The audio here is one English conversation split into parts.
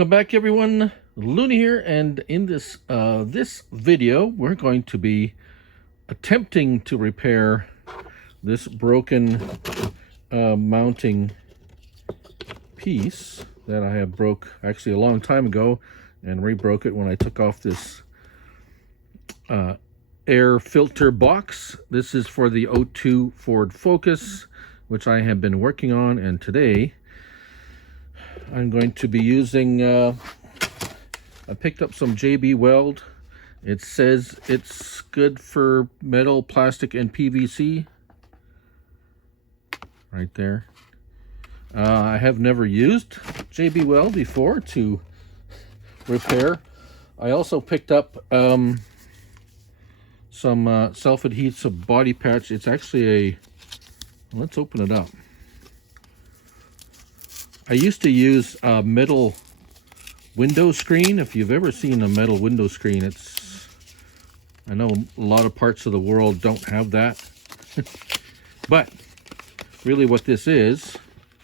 Welcome back, everyone. Looney here, and in this video, we're going to be attempting to repair this broken mounting piece that I have broke actually a long time ago, and re-broke it when I took off this air filter box. This is for the O2 Ford Focus, which I have been working on, and today I'm going to be using, I picked up some JB Weld. It says it's good for metal, plastic, and PVC. Right there. I have never used JB Weld before to repair. I also picked up some self-adhesive body patch. It's actually a, let's open it up. I used to use a metal window screen. If you've ever seen a metal window screen, it's, I know a lot of parts of the world don't have that. But really what this is,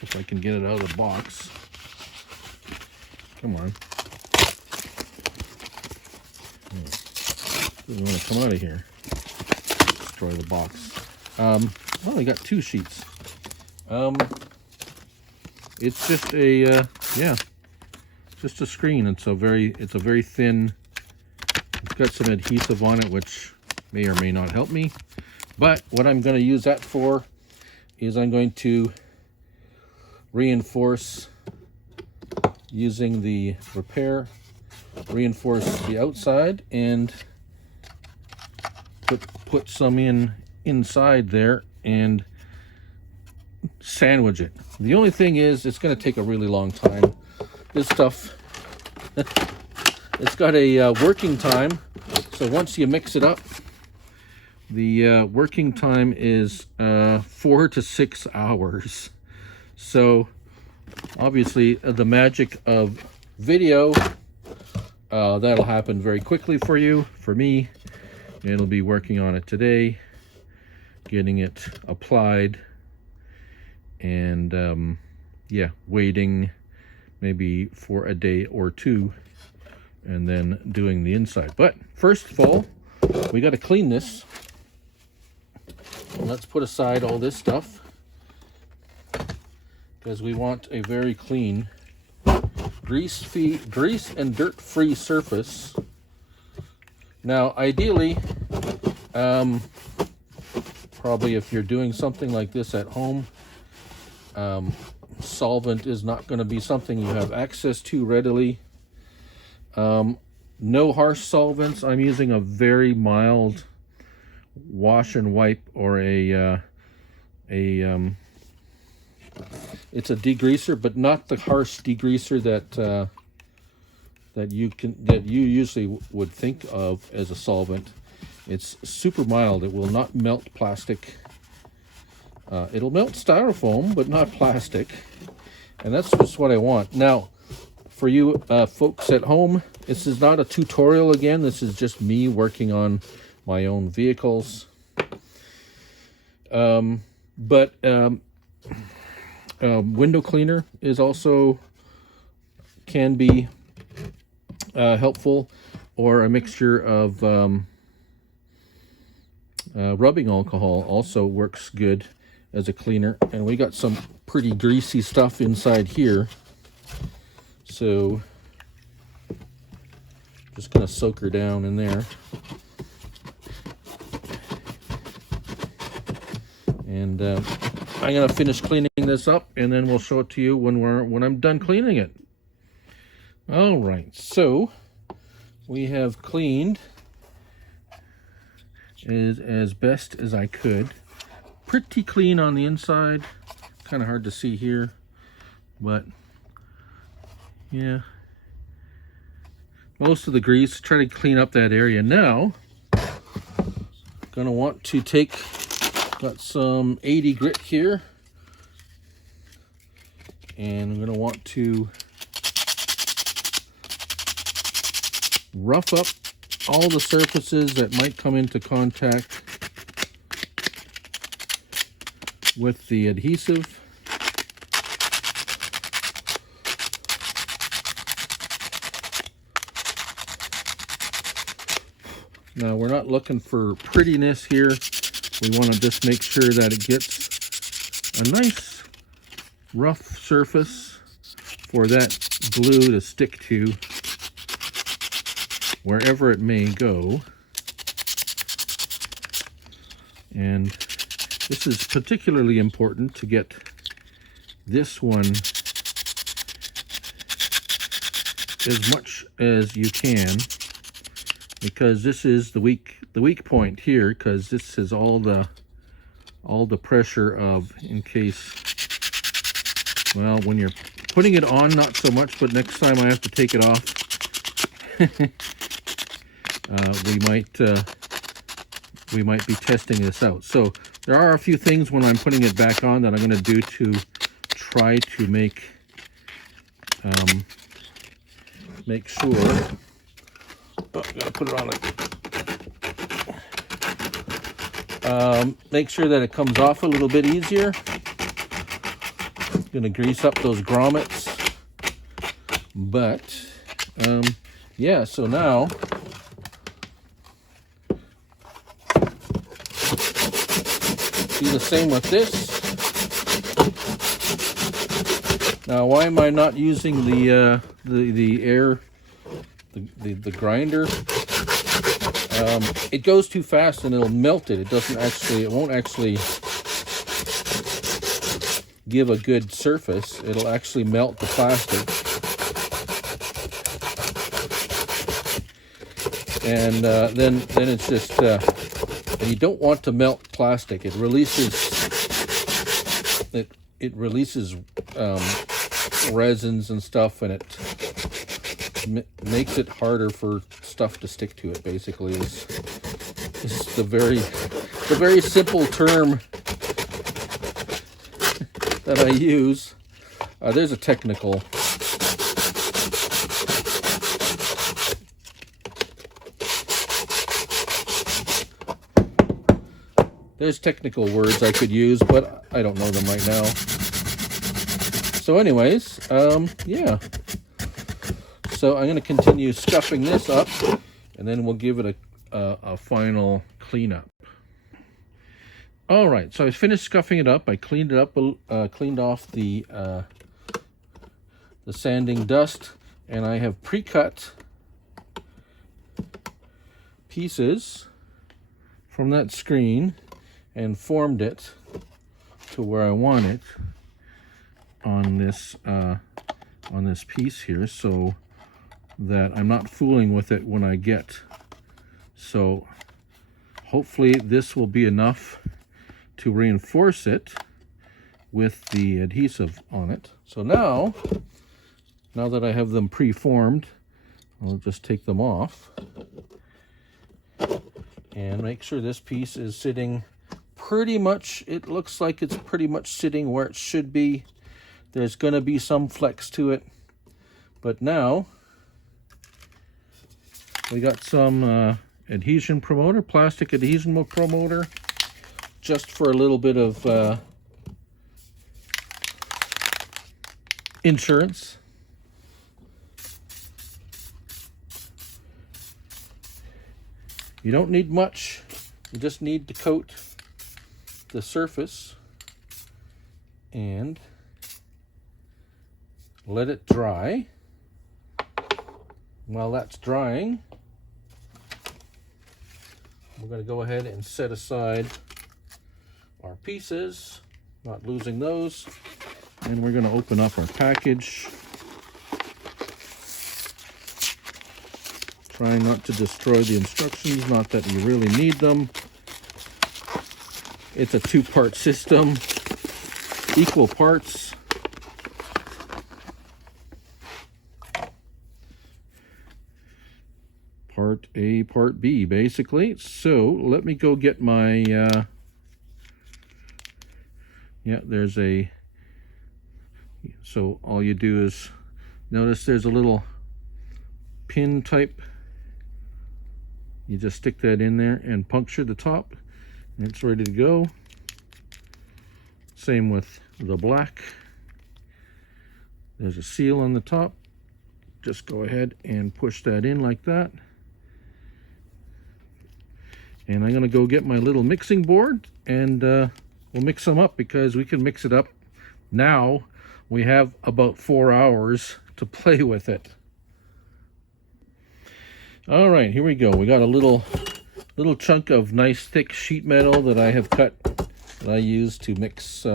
if I can get it out of the box. Come on. Doesn't want to come out of here. Destroy the box. Well, I got two sheets. It's just a just a screen. It's a very thin. It's got some adhesive on it, which may or may not help me. But what I'm going to use that for is I'm going to reinforce using the repair, reinforce the outside, and put some inside there and sandwich it. The only thing is, it's going to take a really long time. This stuff, it's got a working time. So once you mix it up, the working time is 4 to 6 hours. So obviously the magic of video, that'll happen very quickly for you. For me, it'll be working on it today, getting it applied, and yeah, waiting maybe for a day or two, and then doing the inside. But first of all, we got to clean this. Let's put aside all this stuff, because we want a very clean, grease and dirt free surface. Now ideally, probably if you're doing something like this at home, solvent is not going to be something you have access to readily. No harsh solvents. I'm using a very mild wash and wipe, or it's a degreaser, but not the harsh degreaser that you usually would think of as a solvent. It's super mild. It will not melt plastic. It'll melt styrofoam, but not plastic. And that's just what I want. Now, for you folks at home, this is not a tutorial again. This is just me working on my own vehicles. But window cleaner is also can be helpful, or a mixture of rubbing alcohol also works good as a cleaner. And we got some pretty greasy stuff inside here, so just gonna soak her down in there. And I'm gonna finish cleaning this up, and then we'll show it to you when I'm done cleaning it. All right, so we have cleaned as best as I could. Pretty clean on the inside. Kind of hard to see here, but yeah, most of the grease. Try to clean up that area. Now, gonna want to got some 80 grit here, and I'm gonna want to rough up all the surfaces that might come into contact with the adhesive. Now, we're not looking for prettiness here. We want to just make sure that it gets a nice rough surface for that glue to stick to wherever it may go. And this is particularly important to get this one as much as you can, because this is the weak point here, because this is all the pressure of, in case, well, when you're putting it on, not so much, but next time I have to take it off, we might be testing this out. So there are a few things when I'm putting it back on that I'm going to do to try to make sure. Oh, gotta put it on make sure that it comes off a little bit easier. Gonna grease up those grommets, but yeah. So now do the same with this. Now, why am I not using the grinder? It goes too fast and it'll melt it. It won't actually give a good surface. It'll actually melt the plastic. And then it's just, and you don't want to melt plastic. It releases resins and stuff, and it makes it harder for stuff to stick to it. Basically, is the very simple term that I use. There's a technical. There's technical words I could use, but I don't know them right now. So anyways, yeah. So I'm going to continue scuffing this up, and then we'll give it a final cleanup. All right, so I finished scuffing it up. I cleaned it up, cleaned off the sanding dust, and I have pre-cut pieces from that screen and formed it to where I want it on this piece here, so that I'm not fooling with it when I get. So hopefully this will be enough to reinforce it with the adhesive on it. So now that I have them pre-formed, I'll just take them off and make sure this piece is sitting pretty much, it looks like it's pretty much sitting where it should be. There's going to be some flex to it, but now we got some adhesion promoter, plastic adhesion promoter, just for a little bit of insurance. You don't need much. You just need to coat the surface and let it dry. While that's drying, we're going to go ahead and set aside our pieces, not losing those, and we're going to open up our package. Trying not to destroy the instructions, not that you really need them. It's a two-part system, equal parts. Part A, part B, basically. So let me go get my, yeah, there's a, so all you do is, notice there's a little pin type. You just stick that in there and puncture the top, and it's ready to go. Same with the black. There's a seal on the top. Just go ahead and push that in like that. And I'm going to go get my little mixing board, and we'll mix them up, because we can mix it up now. We have about 4 hours to play with it. All right, here we go. We got a little chunk of nice thick sheet metal that I have cut, that I use to mix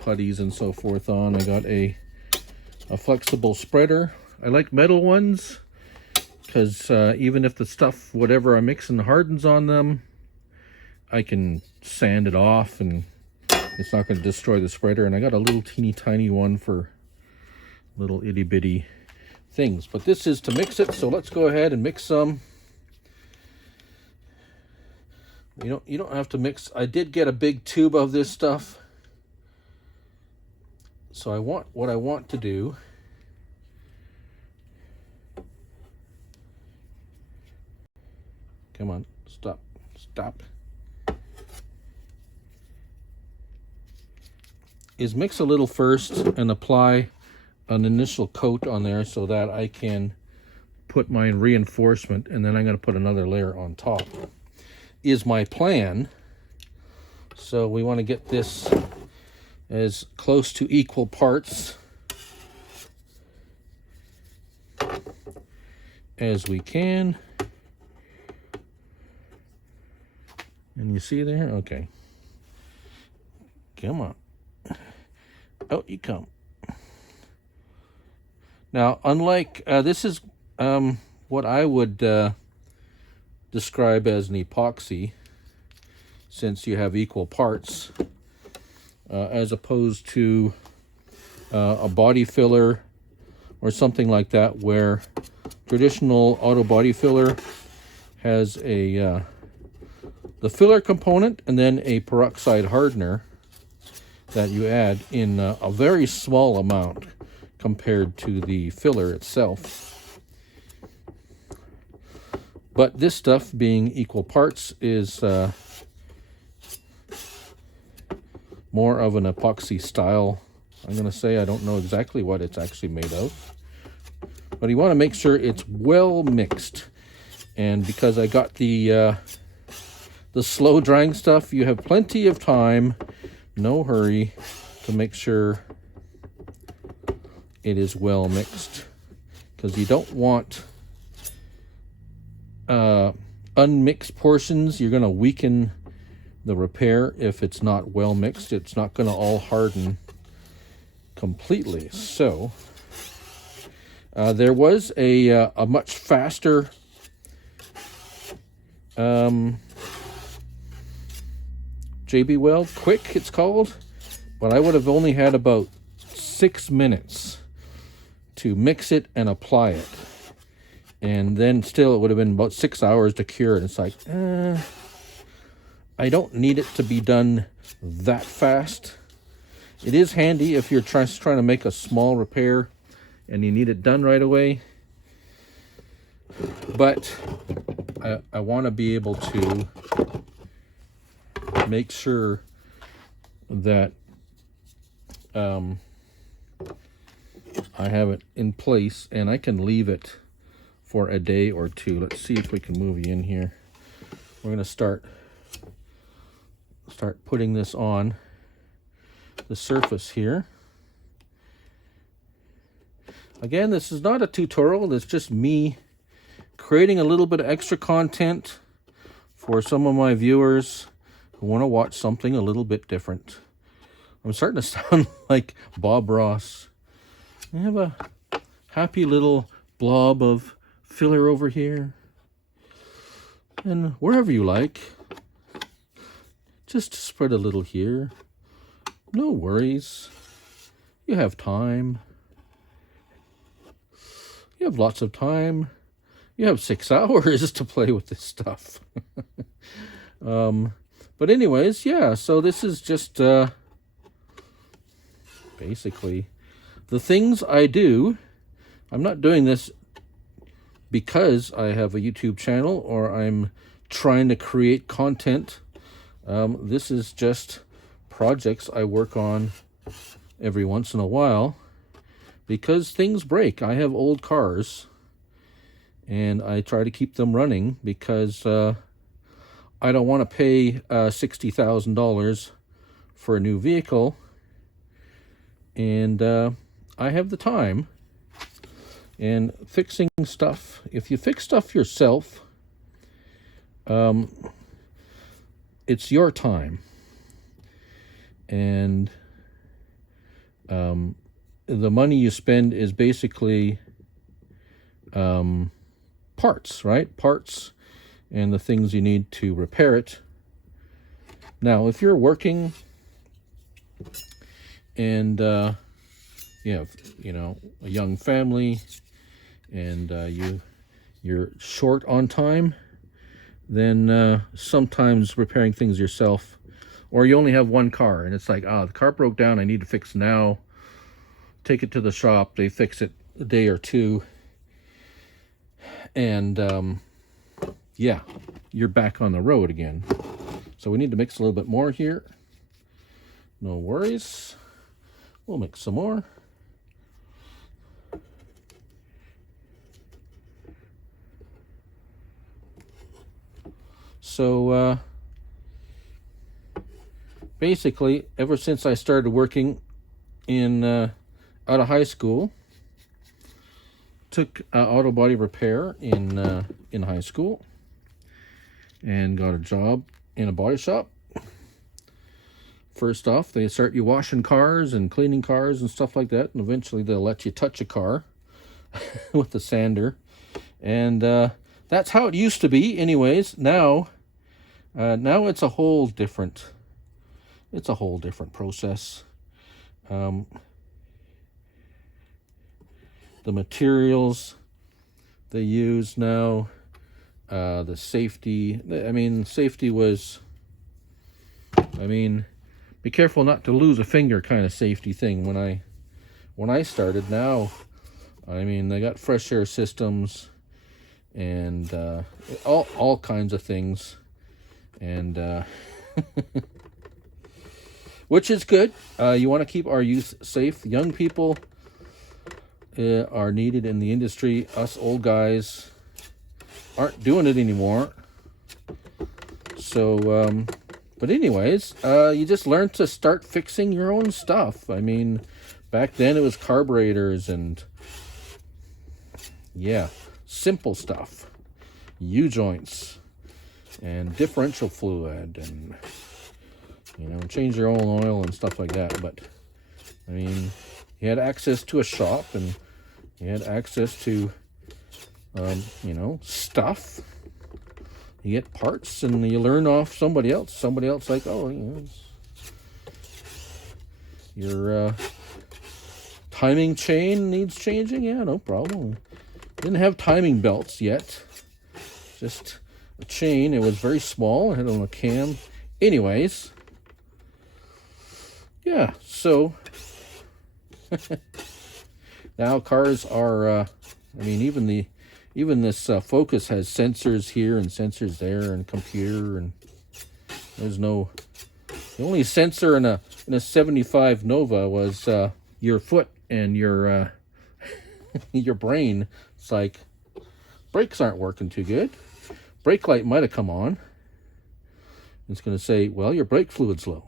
putties and so forth on. I got a flexible spreader. I like metal ones, because even if the stuff, whatever I'm mixing, hardens on them, I can sand it off and it's not going to destroy the spreader. And I got a little teeny tiny one for little itty bitty things. But this is to mix it, so let's go ahead and mix some. You don't have to mix. I did get a big tube of this stuff. So what I want to do, come on, stop, is mix a little first and apply an initial coat on there so that I can put my reinforcement, and then I'm going to put another layer on top, is my plan. So we want to get this as close to equal parts as we can. And you see there? Okay. Come on. Out you come. Now, unlike, this is what I would describe as an epoxy, since you have equal parts, as opposed to a body filler or something like that, where traditional auto body filler has the filler component and then a peroxide hardener that you add in a very small amount compared to the filler itself. But this stuff, being equal parts, is more of an epoxy style. I'm going to say, I don't know exactly what it's actually made of, but you want to make sure it's well mixed. And because I got the slow drying stuff, you have plenty of time, no hurry, to make sure it is well mixed, because you don't want unmixed portions. You're going to weaken the repair if it's not well mixed. It's not going to all harden completely. So there was a much faster JB Weld Quick, it's called, but I would have only had about 6 minutes to mix it and apply it, and then still it would have been about 6 hours to cure it. It's like, I don't need it to be done that fast. It is handy if you're trying to make a small repair and you need it done right away, but I want to be able to make sure that I have it in place and I can leave it for a day or two. Let's see if we can move you in here. We're going to start putting this on the surface here. Again, this is not a tutorial. It's just me creating a little bit of extra content for some of my viewers who want to watch something a little bit different. I'm starting to sound like Bob Ross. I have a happy little blob of filler over here. And wherever you like, just spread a little here. No worries. You have time. You have lots of time. You have 6 hours to play with this stuff. But anyways, yeah, so this is just basically the things I do. I'm not doing this because I have a YouTube channel or I'm trying to create content. This is just projects I work on every once in a while because things break. I have old cars and I try to keep them running because I don't want to pay $60,000 for a new vehicle, and I have the time. And fixing stuff, if you fix stuff yourself, it's your time. And the money you spend is basically parts, right? Parts and the things you need to repair it. Now, if you're working and you have, a young family, and you're short on time, then sometimes repairing things yourself, or you only have one car and it's like, the car broke down, I need to fix now. Take it to the shop, they fix it a day or two, and yeah, you're back on the road again. So we need to mix a little bit more here. No worries, we'll mix some more. So basically, ever since I started working in out of high school, took auto body repair in high school, and got a job in a body shop. First off, they start you washing cars and cleaning cars and stuff like that, and eventually they'll let you touch a car with the sander, and that's how it used to be. Anyways, now it's a whole different process. The materials they use now, the safety. Safety was, be careful not to lose a finger kind of safety thing when I started. Now, they got fresh air systems and all kinds of things. And which is good. You want to keep our youth safe. Young people are needed in the industry. Us old guys aren't doing it anymore. So, but anyways, you just learn to start fixing your own stuff. Back then it was carburetors and, yeah, simple stuff. U-joints and differential fluid, and change your own oil and stuff like that. But you had access to a shop, and you had access to stuff. You get parts, and you learn off somebody else like, your timing chain needs changing. Yeah, no problem. Didn't have timing belts yet, just a chain. It was very small. It had on a cam. Anyways, yeah, so now cars are even this Focus has sensors here and sensors there and computer, and there's the only sensor in a 75 Nova was your foot and your your brain. It's like, brakes aren't working too good. Brake light might have come on. It's going to say, well, your brake fluid's low.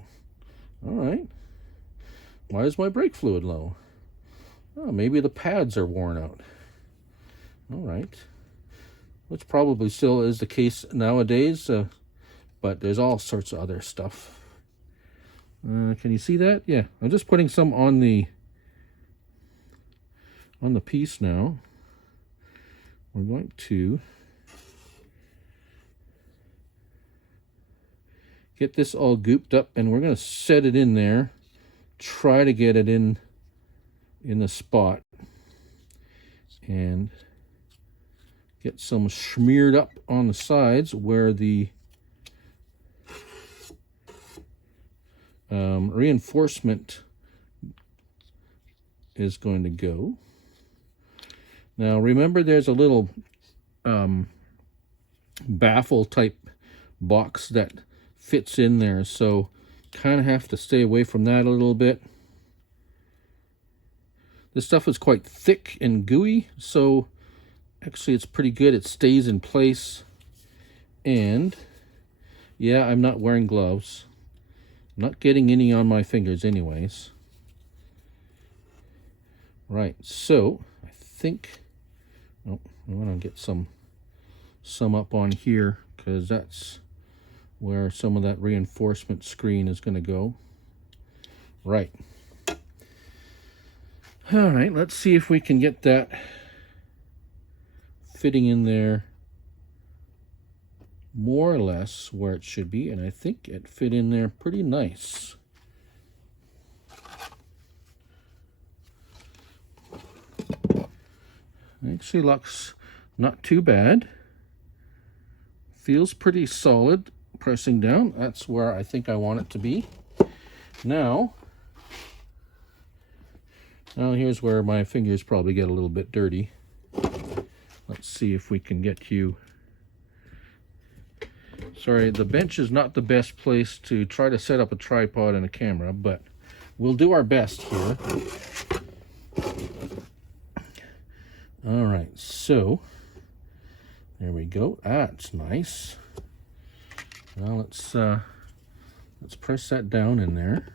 All right. Why is my brake fluid low? Oh, maybe the pads are worn out. All right. Which probably still is the case nowadays, but there's all sorts of other stuff. Can you see that? Yeah, I'm just putting some on the piece now. We're going to get this all gooped up, and we're going to set it in there. Try to get it in the spot, and get some smeared up on the sides where the reinforcement is going to go. Now remember, there's a little baffle type box that fits in there, so kind of have to stay away from that a little bit. This stuff is quite thick and gooey, so actually it's pretty good. It stays in place, and Yeah, I'm not wearing gloves. I'm not getting any on my fingers anyways. Right, so I think, oh, I want to get some up on here, because that's where some of that reinforcement screen is going to go. Right. All right, let's see if we can get that fitting in there more or less where it should be, and I think it fit in there pretty nice. Actually looks not too bad. Feels pretty solid pressing down. That's where I think I want it to be. Now here's where my fingers probably get a little bit dirty. Let's see if we can get you... Sorry, the bench is not the best place to try to set up a tripod and a camera, but we'll do our best here. All right, so there we go. That's nice. Now let's press that down in there.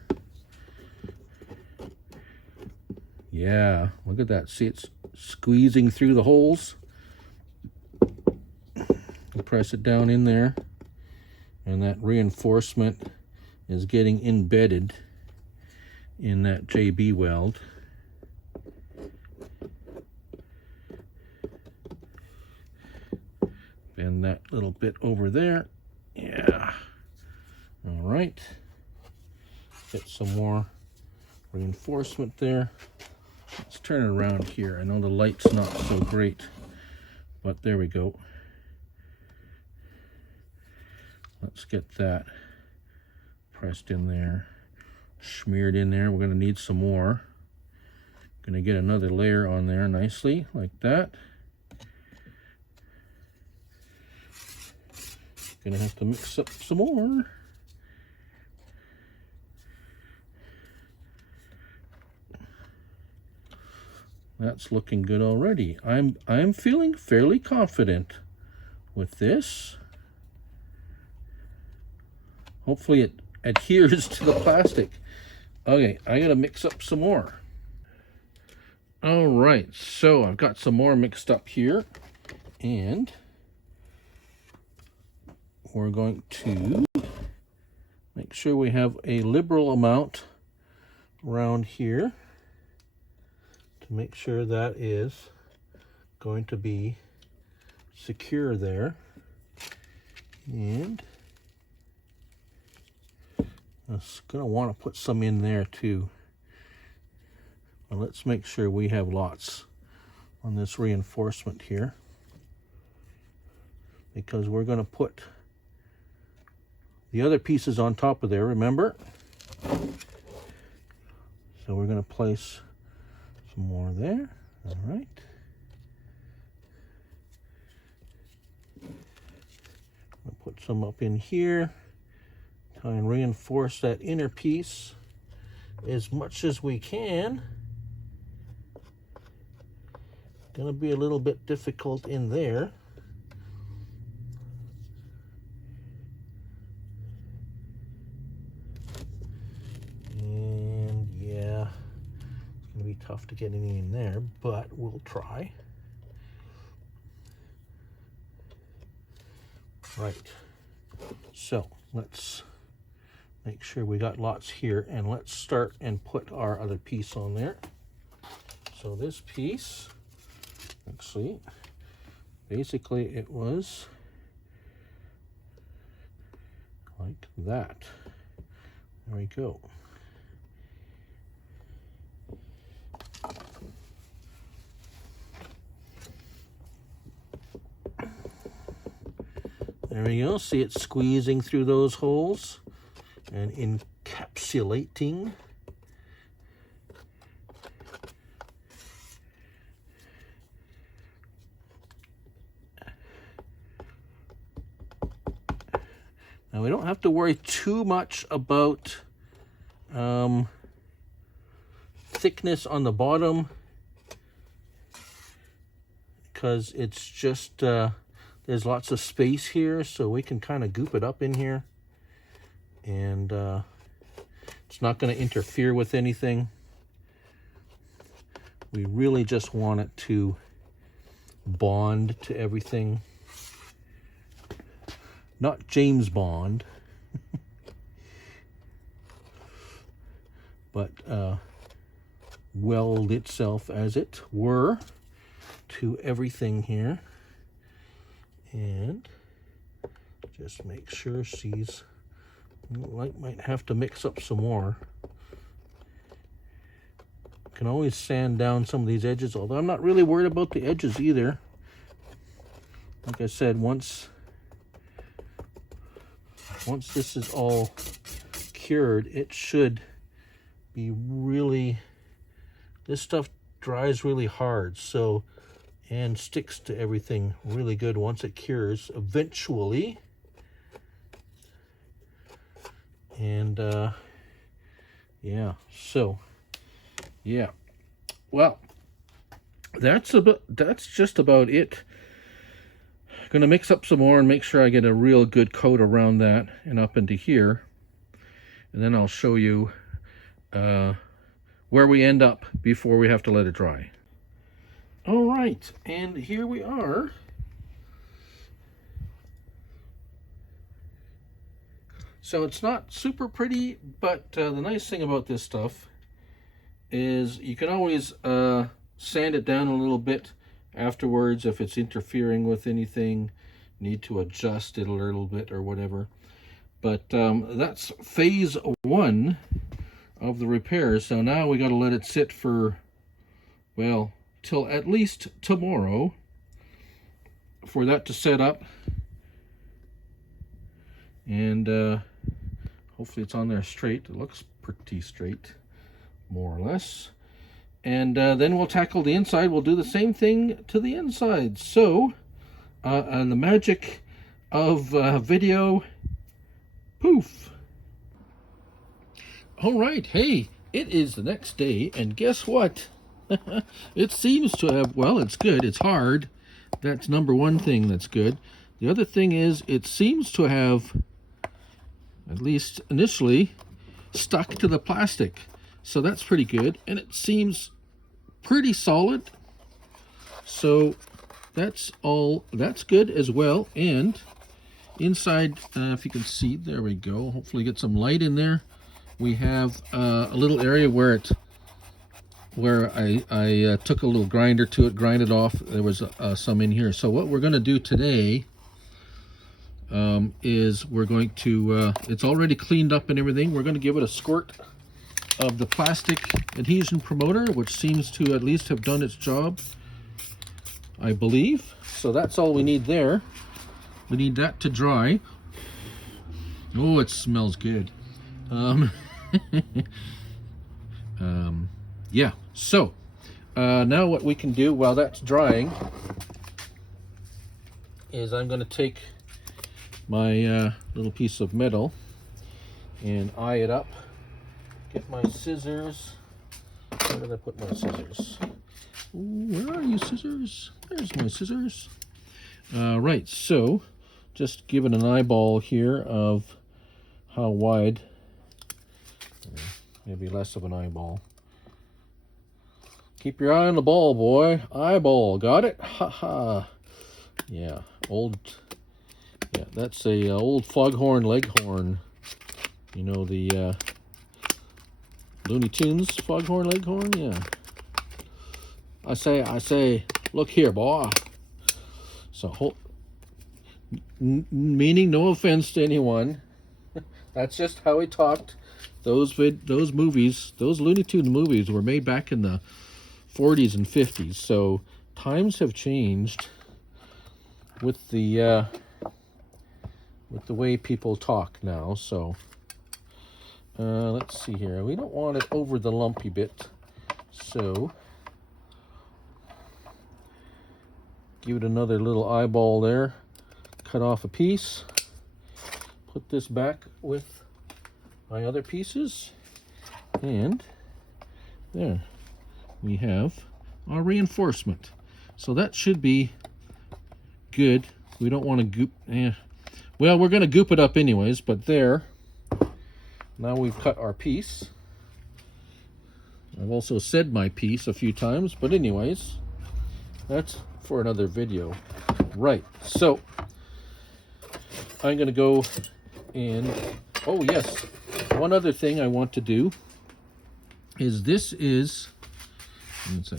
Yeah, look at that. See, it's squeezing through the holes. You press it down in there, and that reinforcement is getting embedded in that JB weld. Bend that little bit over there. Yeah. All right. Get some more reinforcement there. Let's turn it around here. I know the light's not so great, but there we go. Let's get that pressed in there, smeared in there. We're going to need some more. Going to get another layer on there nicely, like that. Going to have to mix up some more. That's looking good already. I'm feeling fairly confident with this. Hopefully it adheres to the plastic. Okay, I gotta mix up some more. All right, so I've got some more mixed up here, and we're going to make sure we have a liberal amount around here to make sure that is going to be secure there. And I'm going to want to put some in there too. Well, let's make sure we have lots on this reinforcement here, because we're going to put the other pieces on top of there, remember? So we're going to place some more there. All right. I'll put some up in here. Try and reinforce that inner piece as much as we can. Gonna be a little bit difficult in there. And yeah, it's gonna be tough to get any in there, but we'll try. Right, so let's make sure we got lots here, and let's start and put our other piece on there. So this piece, actually, basically it was like that. There we go. There we go. See it squeezing through those holes and encapsulating. Now we don't have to worry too much about thickness on the bottom, because it's just there's lots of space here, so we can kind of goop it up in here. and it's not going to interfere with anything. We really just want it to bond to everything. Not James Bond, but weld itself, as it were, to everything here. And just make sure she's, might have to mix up some more. Can always sand down some of these edges, although I'm not really worried about the edges either. Like I said, once this is all cured, it should be really, this stuff dries really hard, so, and sticks to everything really good once it cures eventually. And yeah, so yeah, well, that's just about it. Gonna mix up some more and make sure I get a real good coat around that and up into here, and then I'll show you where we end up before we have to let it dry. All right, and here we are. So it's not super pretty, but the nice thing about this stuff is you can always sand it down a little bit afterwards if it's interfering with anything, need to adjust it a little bit or whatever. But that's phase 1 of the repair. So now we got to let it sit for, well, till at least tomorrow for that to set up. And hopefully it's on there straight. It looks pretty straight, more or less. And then we'll tackle the inside. We'll do the same thing to the inside. So, and the magic of video, poof. All right, hey, it is the next day, and guess what? It seems to have, well, it's good. It's hard. That's number one thing that's good. The other thing is it seems to have, at least initially, stuck to the plastic. So that's pretty good, and it seems pretty solid. So that's good as well. And inside, if you can see, there we go. Hopefully get some light in there. We have a little area where I took a little grinder to it, grinded off. There was some in here. So what we're going to do today is we're going to, it's already cleaned up and everything. We're going to give it a squirt of the plastic adhesion promoter, which seems to at least have done its job, I believe. So that's all we need there. We need that to dry. Oh, it smells good. Yeah, so now what we can do while that's drying is I'm going to take my little piece of metal and eye it up. Get my scissors. Where did I put my scissors? Ooh, where are you, scissors? There's my scissors. Right, so just give it an eyeball here of how wide, maybe less of an eyeball. Keep your eye on the ball, boy. Eyeball, got it? Ha ha. Yeah, yeah, that's a old Foghorn Leghorn. You know, the Looney Tunes Foghorn Leghorn, yeah. I say, look here, boy. So, meaning no offense to anyone. That's just how he talked. Those movies, those Looney Tunes movies were made back in the 40s and 50s. So times have changed with the way people talk now. So let's see here. We don't want it over the lumpy bit. So give it another little eyeball there. Cut off a piece. Put this back with my other pieces. And there we have our reinforcement. So that should be good. We don't want to goop. Well, we're going to goop it up anyways, but there Now we've cut our piece. I've also said my piece a few times, but anyways, that's for another video. Right, so I'm gonna go and, oh yes, one other thing I want to do is this is the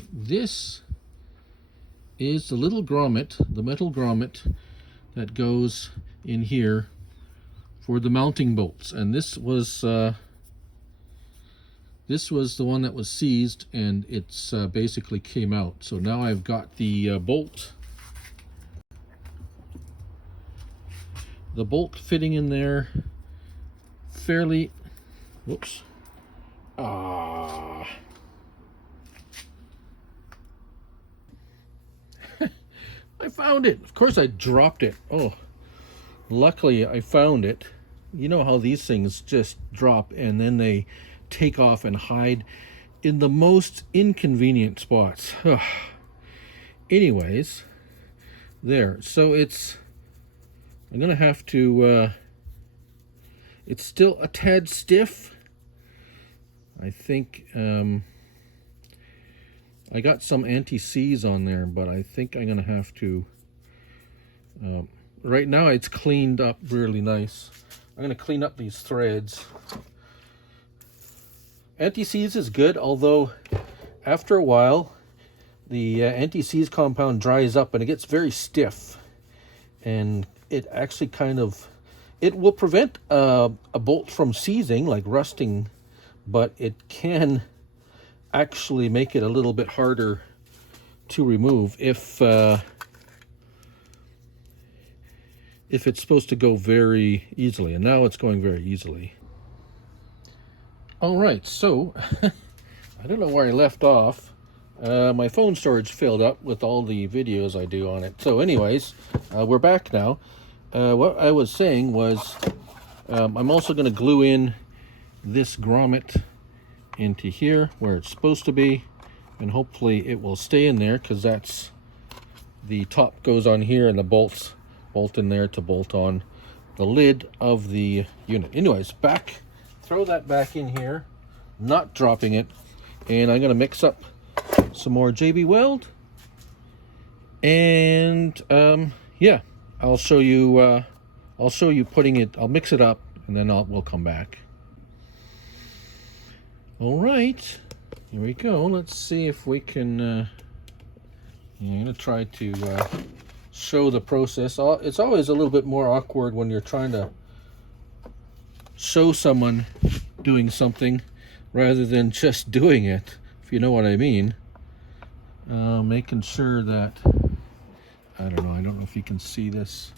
little grommet, the metal grommet that goes in here for the mounting bolts, and this was the one that was seized, and it's basically came out. So now I've got the bolt fitting in there fairly. Whoops. I found it. Of course I dropped it. Oh, luckily I found it. You know how these things just drop and then they take off and hide in the most inconvenient spots. Anyways, there. So I'm gonna have to, it's still a tad stiff. I think I got some anti-seize on there, but I think I'm gonna have to, right now it's cleaned up really nice. I'm gonna clean up these threads. Anti-seize is good, although after a while the anti-seize compound dries up and it gets very stiff, and it actually it will prevent a bolt from seizing, like rusting, but it can actually make it a little bit harder to remove if it's supposed to go very easily, and now it's going very easily. All right, so I don't know where I left off. My phone storage filled up with all the videos I do on it. So anyways, we're back now. What I was saying was I'm also going to glue in this grommet into here where it's supposed to be, and hopefully it will stay in there, because that's the top goes on here and the bolts bolt in there to bolt on the lid of the unit. Anyways, throw that back in here, not dropping it, and I'm going to mix up some more JB Weld, and yeah, I'll show you putting it. I'll mix it up and then we'll come back. All right, here we go. Let's see if we can I'm going to try to show the process. It's always a little bit more awkward when you're trying to show someone doing something rather than just doing it, if you know what I mean. Making sure that, I don't know if you can see this.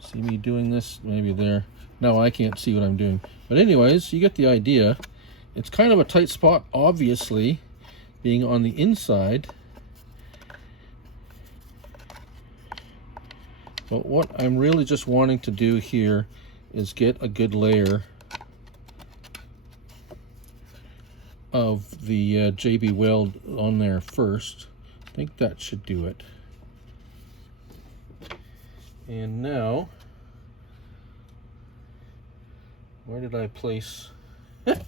See me doing this? Maybe there. No, I can't see what I'm doing. But anyways, you get the idea. It's kind of a tight spot, obviously, being on the inside. But what I'm really just wanting to do here is get a good layer of the JB Weld on there first. I think that should do it. And now, where did I place? Where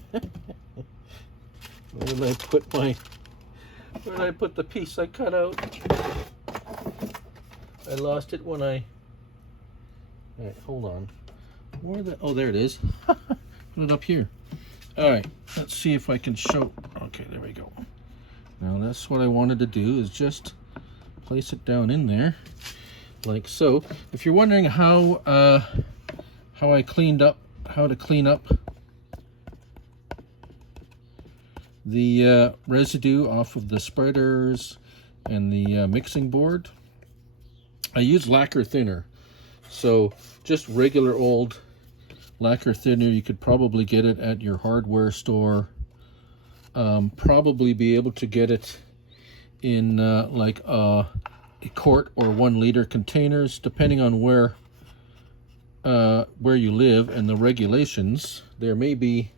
did I put the piece I cut out? I lost it when I. All right, hold on. Oh, there it is. Put it up here. All right, let's see if I can show. Okay, there we go. Now that's what I wanted to do, is just place it down in there, like so. If you're wondering how to clean up the residue off of the spreaders and the mixing board, I use lacquer thinner. So just regular old lacquer thinner. You could probably get it at your hardware store. Probably be able to get it in like a quart or 1 liter containers, depending on where you live and the regulations. There may be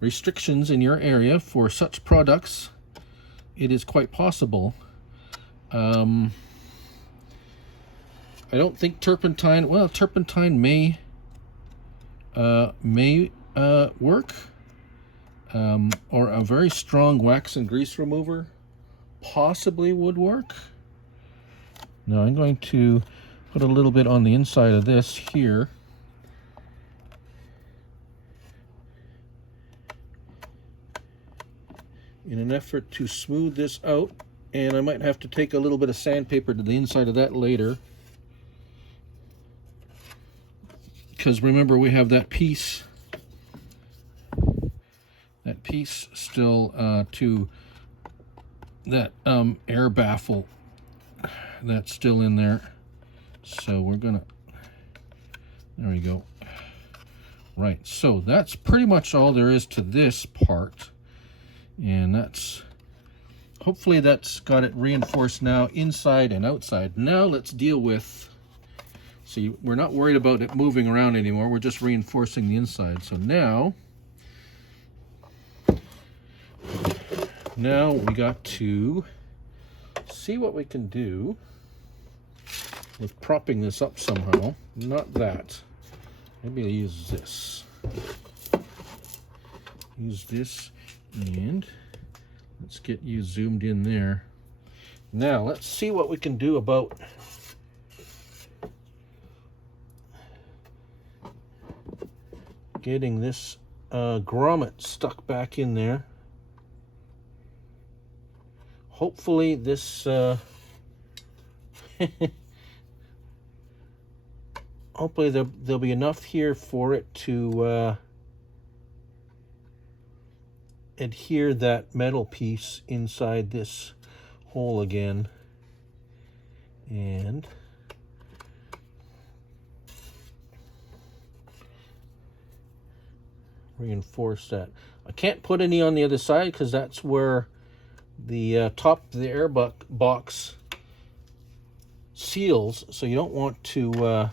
restrictions in your area for such products. It is quite possible. I don't think turpentine, well, turpentine may may work, or a very strong wax and grease remover possibly would work. Now I'm going to put a little bit on the inside of this here. In an effort to smooth this out, and I might have to take a little bit of sandpaper to the inside of that later. Because remember, we have that piece still to that air baffle that's still in there. So we're gonna, there we go. Right, so that's pretty much all there is to this part. And that's, hopefully that's got it reinforced now inside and outside. Now let's deal with, see, we're not worried about it moving around anymore. We're just reinforcing the inside. So now we got to see what we can do with propping this up somehow. Not that. Maybe I'll use this. Use this, and let's get you zoomed in there. Now let's see what we can do about getting this grommet stuck back in there. Hopefully this hopefully there'll be enough here for it to adhere that metal piece inside this hole again, and reinforce that. I can't put any on the other side because that's where the top of the air box seals, so you don't want to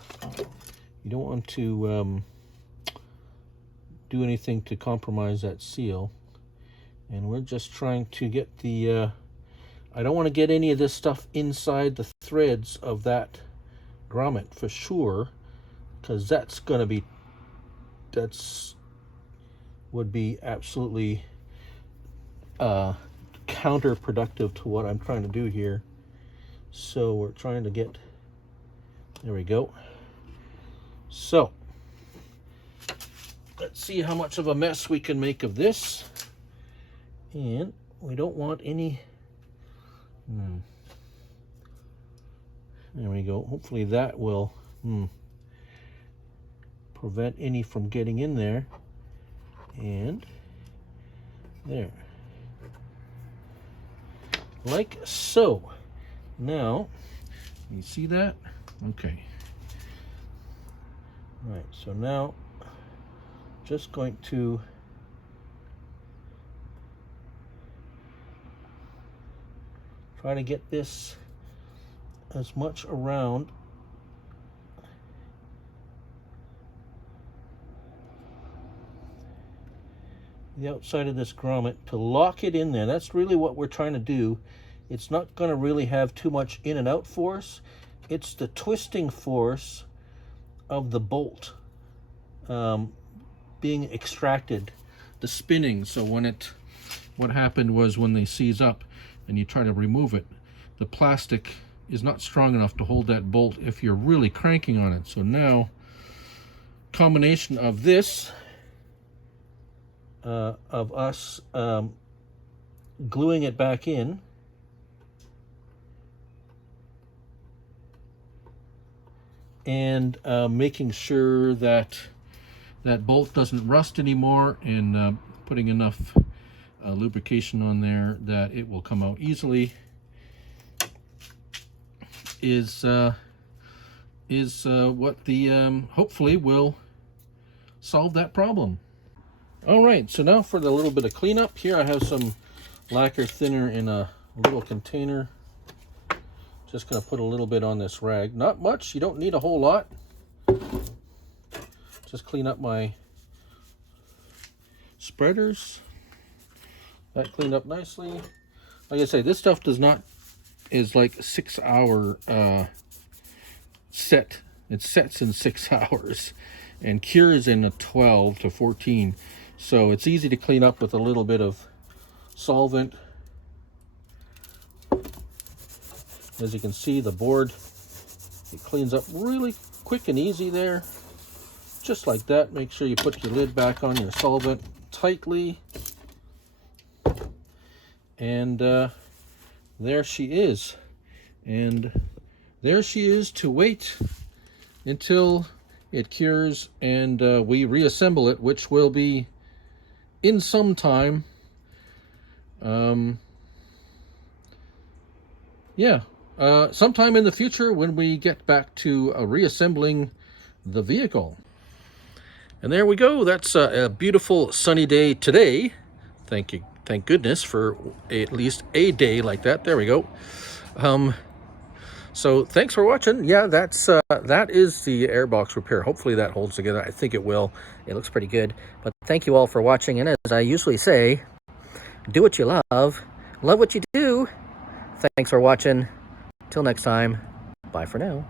do anything to compromise that seal. And we're just trying to get the I don't want to get any of this stuff inside the threads of that grommet for sure, because that's would be absolutely counterproductive to what I'm trying to do here. So we're trying to get, there we go. So let's see how much of a mess we can make of this. And we don't want any, there we go. Hopefully that will prevent any from getting in there. And there. Like so. Now, you see that? Okay. All right, so now just going to try to get this as much around the outside of this grommet to lock it in there. That's really what we're trying to do. It's not going to really have too much in and out force. It's the twisting force of the bolt being extracted, the spinning. So what happened was when they seize up and you try to remove it, the plastic is not strong enough to hold that bolt if you're really cranking on it. So now, combination of this, of us gluing it back in, and making sure that that bolt doesn't rust anymore, and putting enough lubrication on there that it will come out easily, is what the hopefully will solve that problem. All right, so now for the little bit of cleanup. Here I have some lacquer thinner in a little container. Just gonna put a little bit on this rag. Not much, you don't need a whole lot. Just clean up my spreaders. That cleaned up nicely. Like I say, this stuff is like 6 hour set. It sets in 6 hours. and cure is in a 12 to 14. So it's easy to clean up with a little bit of solvent. As you can see, the board, it cleans up really quick and easy there. Just like that. Make sure you put your lid back on your solvent tightly. And there she is. And there she is to wait until it cures and we reassemble it, which will be in some time. Sometime in the future when we get back to reassembling the vehicle. And there we go. That's a beautiful sunny day today. Thank goodness for at least a day like that. There we go. So thanks for watching. Yeah, that is the airbox repair. Hopefully that holds together. I think it will. It looks pretty good. But thank you all for watching. And as I usually say, do what you love what you do. Thanks for watching. Till next time, bye for now.